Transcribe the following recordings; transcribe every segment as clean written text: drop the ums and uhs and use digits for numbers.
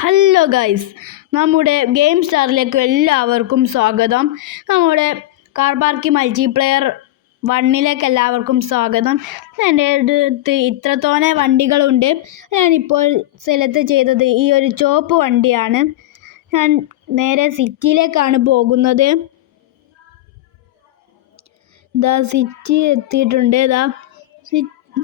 Hello guys, നമ്മുടെ game സ്റ്റാറിലേക്ക് എല്ലാവർക്കും സ്വാഗതം. നമ്മുടെ കാർ പാർക്കിംഗ് മൾട്ടിപ്ലെയർ 1ലേക്ക് എല്ലാവർക്കും സ്വാഗതം. എൻ്റെ അടുത്ത് ഇത്രത്തോനെ വണ്ടികളുണ്ട്. ഞാനിപ്പോൾ സെലക്ട് ചെയ്തത് ഈ ഒരു ചുവപ്പ് വണ്ടിയാണ്. ഞാൻ നേരെ സിറ്റിയിലേക്കാണ് പോകുന്നത്. സിറ്റി എത്തിയിട്ടുണ്ട്.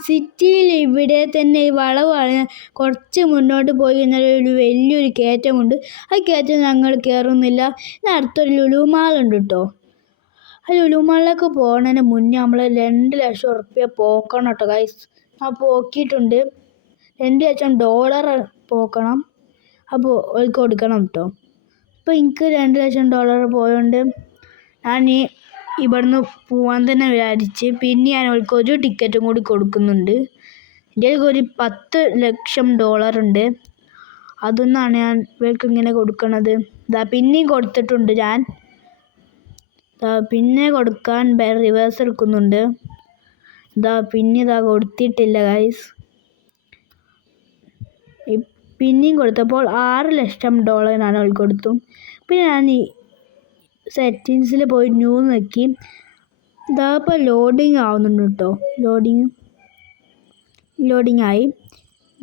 സിറ്റിയിൽ ഇവിടെ തന്നെ ഈ വളവാണ്. കുറച്ച് മുന്നോട്ട് പോയി കഴിഞ്ഞാൽ ഒരു വലിയൊരു കയറ്റമുണ്ട്. ആ കയറ്റം ഞങ്ങൾ കയറുന്നില്ല. അടുത്തൊരു ലുലു മാളുണ്ട് കേട്ടോ. ആ ലുലു മാളിലേക്ക് പോകുന്നതിന് മുന്നേ നമ്മൾ 2 ലക്ഷം ഉറുപ്പ്യ പോക്കണം കേട്ടോ ഗൈസ്. ആ പോക്കിയിട്ടുണ്ട്. $2 ലക്ഷം പോക്കണം. അപ്പോൾ ഓൾക്ക് കൊടുക്കണം കേട്ടോ. അപ്പോൾ എനിക്ക് $2 ലക്ഷം പോയതുകൊണ്ട് ഞാൻ ഇവിടുന്ന് പോകാൻ തന്നെ വിചാരിച്ച്. പിന്നെ ഞാൻ അവൾക്ക് ഒരു ടിക്കറ്റും കൂടി കൊടുക്കുന്നുണ്ട്. എൻ്റെ ഒരു $10 ലക്ഷം ഉണ്ട്. അതൊന്നാണ് ഞാൻ ഇവൾക്ക് ഇങ്ങനെ കൊടുക്കണത്. പിന്നെയും കൊടുത്തിട്ടുണ്ട് ഞാൻ. പിന്നെ കൊടുക്കാൻ റിവേഴ്സ് എടുക്കുന്നുണ്ട്. പിന്നെ കൊടുത്തിട്ടില്ല ഗൈസ്. പിന്നെയും കൊടുത്തപ്പോൾ $6 ലക്ഷം ഞാൻ അവൾക്ക് കൊടുത്തു. പിന്നെ ഞാൻ സെറ്റിങ്സിൽ പോയി ന്യൂ നോക്കി. ഇപ്പോൾ ലോഡിങ് ആവുന്നുണ്ട് കേട്ടോ. ലോഡിങ് ആയി.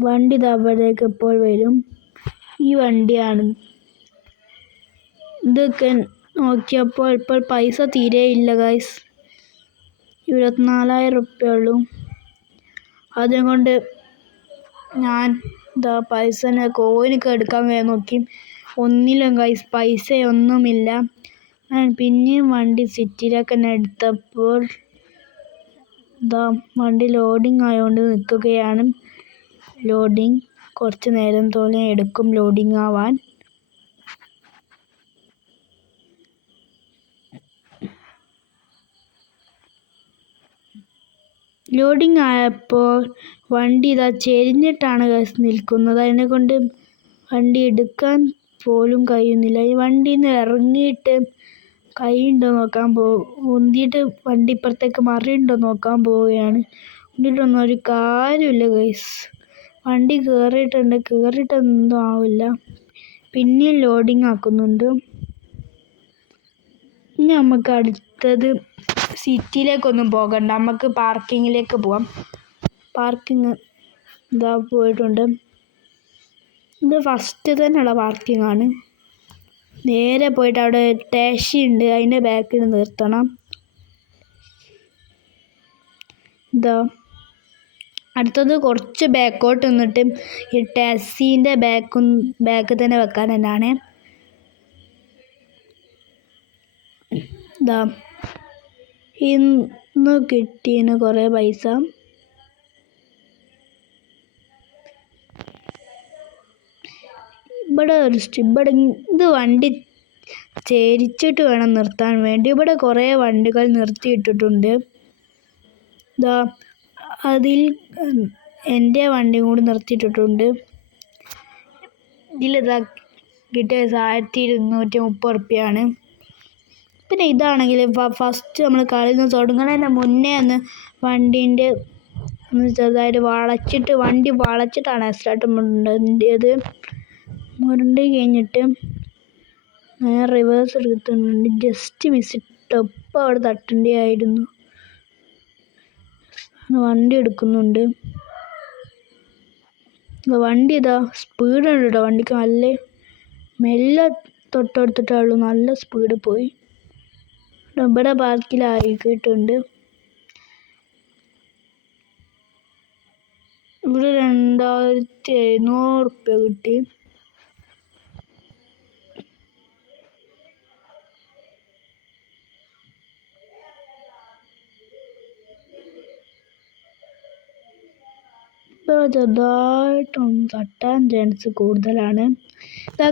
വണ്ടി അവിടേക്ക് ഇപ്പോൾ വരും. ഈ വണ്ടിയാണ്. ഇതൊക്കെ നോക്കിയപ്പോൾ ഇപ്പോൾ പൈസ തീരെ ഇല്ല ഗൈസ്. 24,000 ഉറുപ്പ്യ ഉള്ളൂ. അതുകൊണ്ട് ഞാൻ കോയിനൊക്കെ എടുക്കാൻ നോക്കി. ഒന്നിലും ഗൈസ് പൈസയൊന്നുമില്ല. പിന്നെയും വണ്ടി സിറ്റിയിലേക്ക് തന്നെ എടുത്തപ്പോൾ വണ്ടി ലോഡിങ് ആയതുകൊണ്ട് നിൽക്കുകയാണ്. ലോഡിങ് കുറച്ച് നേരം തോന്നെ എടുക്കും ലോഡിങ് ആവാൻ. ലോഡിങ് ആയപ്പോൾ വണ്ടി ചെരിഞ്ഞിട്ടാണ് നിൽക്കുന്നത്. അതിനെക്കൊണ്ട് വണ്ടി എടുക്കാൻ പോലും കഴിയുന്നില്ല. ഈ വണ്ടിയിൽ നിന്ന് ഇറങ്ങിയിട്ട് കൈയുണ്ടോ നോക്കാൻ ഉന്തിയിട്ട് വണ്ടി ഇപ്പുറത്തേക്ക് മറിയുണ്ടോ നോക്കാൻ പോവുകയാണ്. ഉന്തിയിട്ടൊന്നും ഒരു കാര്യമില്ല ഗൈസ്. വണ്ടി കയറിയിട്ടൊന്നും ആവില്ല. പിന്നെയും ലോഡിങ് ആക്കുന്നുണ്ട്. ഇനി നമുക്ക് അടുത്തത് സിറ്റിയിലേക്കൊന്നും പോകണ്ട, നമുക്ക് പാർക്കിങ്ങിലേക്ക് പോവാം. പാർക്കിങ് പോയിട്ടുണ്ട്. ഇത് ഫസ്റ്റ് തന്നെയുള്ള പാർക്കിംഗ് ആണ്. നേരെ പോയിട്ട് അവിടെ ടാക്സി ഉണ്ട്, അതിൻ്റെ ബാക്കിൽ നിർത്തണം. അടുത്തത് കുറച്ച് ബാക്കോട്ട് നിന്നിട്ട് ഈ ടാക്സീൻ്റെ ബാക്കിൽ തന്നെ വെക്കാൻ തന്നെയാണ്. ഇന്ന് കിട്ടിയതിന് കുറേ പൈസ. ഇവിടെ ഇത് വണ്ടി ചേരിച്ചിട്ട് വേണം നിർത്താൻ വേണ്ടി. ഇവിടെ കുറേ വണ്ടികൾ നിർത്തിയിട്ടിട്ടുണ്ട്. അതിൽ എൻ്റെ വണ്ടിയും കൂടി നിർത്തിയിട്ടിട്ടുണ്ട്. കിട്ടിയ 1230 ഉറുപ്പ്യാണ്. പിന്നെ ഇതാണെങ്കിൽ ഫസ്റ്റ് നമ്മൾ കളി തുടങ്ങുന്നതിന് മുന്നേ വണ്ടീൻ്റെ ചെറുതായിട്ട് വണ്ടി വളച്ചിട്ടാണ് സ്റ്റാർട്ട് മുണ്ടേണ്ടത്. മുരണ്ടി കഴിഞ്ഞിട്ട് ഞാൻ റിവേഴ്സ് എടുക്കുന്നുണ്ട്. ജസ്റ്റ് മിസ്സിട്ട് ഒപ്പം അവിടെ തട്ടേണ്ടിയായിരുന്നു. വണ്ടി എടുക്കുന്നുണ്ട്. വണ്ടി സ്പീഡുണ്ട് കേട്ടോ. വണ്ടിക്ക് നല്ല മെല്ലെ തൊട്ടെടുത്തിട്ടുള്ളൂ. നല്ല സ്പീഡ് പോയി. ഇവിടെ പാർക്കിലായിട്ടുണ്ട്. ഇവിടെ 2700 ഉറുപ്പ്യ കിട്ടി. ചെറുതായിട്ടൊന്ന് തട്ടാൻ ചാൻസ് കൂടുതലാണ്.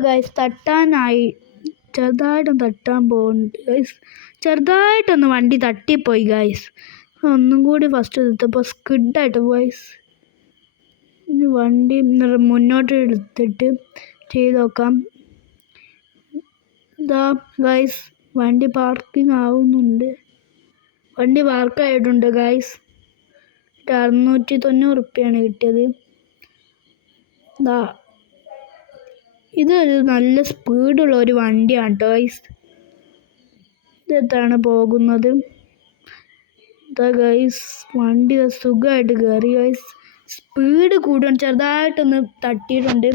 ഗൈസ് തട്ടാനായി. ചെറുതായിട്ടൊന്ന് തട്ടാൻ പോകുന്നുണ്ട് ഗൈസ്. ചെറുതായിട്ടൊന്ന് വണ്ടി തട്ടിപ്പോയി ഗൈസ്. ഒന്നും കൂടി ഫസ്റ്റ് എടുത്തപ്പോൾ സ്കിഡായിട്ട് ഗൈസ്. ഇനി വണ്ടി മുന്നോട്ട് എടുത്തിട്ട് ചെയ്ത് നോക്കാം. ഗൈസ് വണ്ടി പാർക്കിംഗ് ആവുന്നുണ്ട്. വണ്ടി പാർക്കായിട്ടുണ്ട് ഗൈസ്. 690 ഉറുപ്പ്യാണ് കിട്ടിയത്. ഇതൊരു നല്ല സ്പീഡുള്ള ഒരു വണ്ടിയാണ് കേട്ടോ ഗൈസ്. ഇതെത്താണ് പോകുന്നത്. ഇതാ ഗൈസ് വണ്ടി സുഖമായിട്ട് കയറി ഗൈസ്. സ്പീഡ് കൂടണം, ചെറുതായിട്ടൊന്ന് തട്ടിയിട്ടുണ്ട്.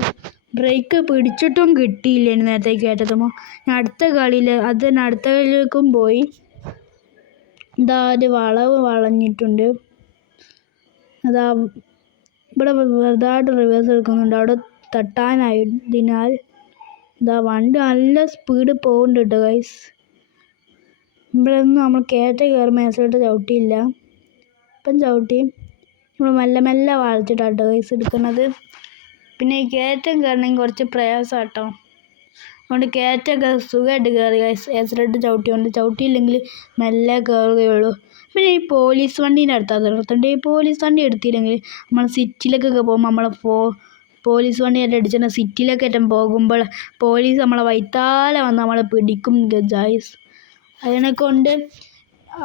ബ്രേക്ക് പിടിച്ചിട്ടും കിട്ടിയില്ല നേരത്തെ കയറ്റത്തുമ്പോൾ. ഞാൻ അടുത്ത കളിയിലേക്കും പോയി. ഇതാ ഒരു വളവ് വളഞ്ഞിട്ടുണ്ട്. അതാ ഇവിടെ വെറുതായിട്ട് റിവേഴ്സ് എടുക്കുന്നുണ്ട്. അവിടെ തട്ടാനായതിനാൽ ഇതാ വണ്ടി നല്ല സ്പീഡ് പോകുന്നുണ്ട് കേട്ടോ ഗൈസ്. ഇവിടെ ഒന്നും നമ്മൾ കയറി മേസോട്ട് ചവിട്ടിയില്ല. ഇപ്പം ചവിട്ടി നമ്മൾ മെല്ലെ മെല്ലെ വളച്ചിട്ടാട്ടോ ഗൈസ് എടുക്കുന്നത്. പിന്നെ ഈ കയറ്റം കയറണമെങ്കിൽ കുറച്ച് പ്രയാസം കേട്ടോ. അതുകൊണ്ട് കയറ്റമൊക്കെ സുഖമായിട്ട് കയറി ഗൈസ്. ഏസറിട്ട് ചവിട്ടിയില്ലെങ്കിൽ മെല്ലെ കയറുകയുള്ളൂ. പിന്നെ ഈ പോലീസ് വണ്ടീൻ്റെ അടുത്താണ് നിർത്തേണ്ടത്. ഈ പോലീസ് വണ്ടി എടുത്തില്ലെങ്കിൽ നമ്മൾ സിറ്റിയിലേക്കൊക്കെ പോകുമ്പോൾ പോലീസ് വണ്ടിയായിട്ട് അടിച്ചിട്ട് സിറ്റിയിലൊക്കെ ഏറ്റവും പോകുമ്പോൾ പോലീസ് നമ്മളെ വൈത്താലെ വന്ന് നമ്മളെ പിടിക്കും ഗൈസ്. അതിനെക്കൊണ്ട്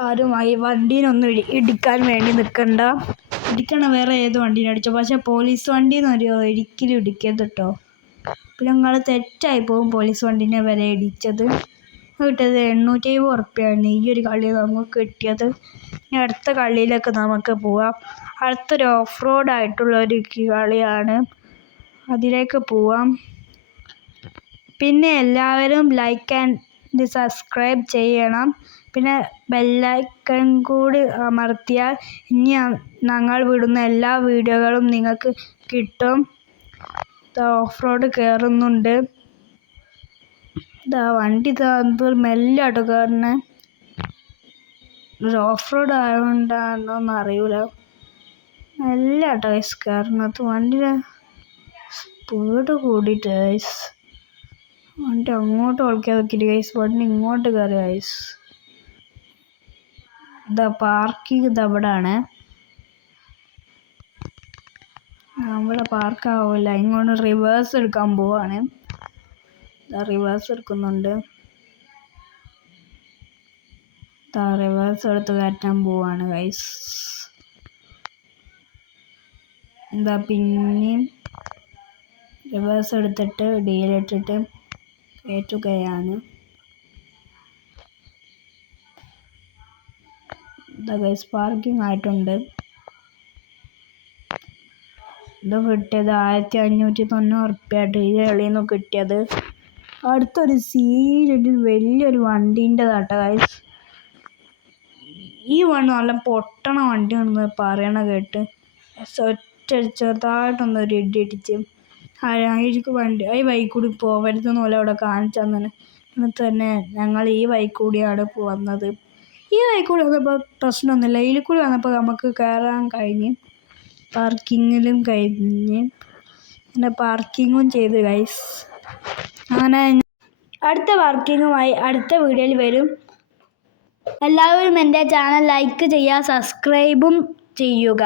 ആരും ഈ വണ്ടീനൊന്നും ഇടിക്കാൻ വേണ്ടി നിൽക്കണ്ട. ഇടിക്കണ വേറെ ഏത് വണ്ടീനെ അടിച്ചോ, പക്ഷേ പോലീസ് വണ്ടീന്ന് ഒരിക്കലും ഇടിക്കരുത് കേട്ടോ. പിന്നെ നിങ്ങൾ തെറ്റായി പോകും പോലീസ് വണ്ടീനെ വരെ ഇടിച്ചത്. കിട്ടിയത് 850 ഉറുപ്പ്യാണ് ഈ ഒരു കളി നമുക്ക് കിട്ടിയത്. ഇനി അടുത്ത കളിയിലേക്ക് നമുക്ക് പോവാം. അടുത്തൊരു ഓഫ് റോഡ് ആയിട്ടുള്ള ഒരു കളിയാണ്, അതിലേക്ക് പോവാം. പിന്നെ എല്ലാവരും ലൈക്ക് ആൻഡ് സബ്സ്ക്രൈബ് ചെയ്യണം. പിന്നെ ബെല്ലൈക്കൺ കൂടി അമർത്തിയാൽ ഇനി ഞങ്ങൾ വിടുന്ന എല്ലാ വീഡിയോകളും നിങ്ങൾക്ക് കിട്ടും. ഓഫ് റോഡ് കയറുന്നുണ്ട്. വണ്ടി എന്തൊരു മെല്ലാട്ടോ കയറണേ. ഓഫ് റോഡ് ആയതുകൊണ്ടാണോന്ന് അറിയൂല, മെല്ലാട്ടോ ഗൈസ് കയറുന്നത്. വണ്ടിയുടെ സ്പീഡ് കൂടിയിട്ട് ഗൈസ്. വണ്ടി അങ്ങോട്ട് ഒളിക്കാൻ നോക്കിയിട്ട് ഗൈസ്, വണ്ടി ഇങ്ങോട്ട് കയറി ഗൈസ്. പാർക്കിംഗ് ഇവിടെ ആണ്. നമ്മളെ പാർക്കാവില്ല, ഇങ്ങോട്ട് റിവേഴ്സ് എടുക്കാൻ പോവാണ്. റിവേഴ്സ് എടുക്കുന്നുണ്ട്. റിവേഴ്സ് എടുത്ത് കയറ്റാൻ പോവാണ് ഗൈസ്. പിന്നെയും റിവേഴ്സ് എടുത്തിട്ട് ഡീലിട്ടിട്ട് കയറ്റുകയാണ്. ഗൈസ് പാർക്കിംഗ് ആയിട്ടുണ്ട്. ഇത് കിട്ടിയത് 1590 ഉറുപ്പ്യായിട്ട് ഈ കളിയിൽ നിന്ന് കിട്ടിയത്. അടുത്തൊരു വലിയൊരു വണ്ടീൻ്റെതാട്ടോ ഗൈസ്. ഈ വണ്ടി നല്ല പൊട്ടണ വണ്ടിയാണെന്ന് പറയണ കേട്ട് ചെറുതായിട്ടൊന്നൊരു ഇടിച്ച് വണ്ടി ഈ വഴി കൂടി പോകരുതെന്ന് പോലെ അവിടെ കാണിച്ചു തന്നെ. എന്നിട്ട് തന്നെ ഞങ്ങൾ ഈ വഴി കൂടിയാണ് വന്നത്. ഈ വഴി കൂടി വന്നപ്പോൾ പ്രശ്നമൊന്നുമില്ല. ഇതിൽ കൂടി വന്നപ്പോൾ നമുക്ക് കയറാൻ കഴിഞ്ഞ്, പാർക്കിങ്ങിലും കഴിഞ്ഞ്, പിന്നെ പാർക്കിങ്ങും ചെയ്ത് ഗൈസ്. അങ്ങനെ അടുത്ത പാർക്കിങ്ങുമായി അടുത്ത വീഡിയോയിൽ വരും. എല്ലാവരും എൻ്റെ ചാനൽ ലൈക്ക് ചെയ്യുക, സബ്സ്ക്രൈബും ചെയ്യുക.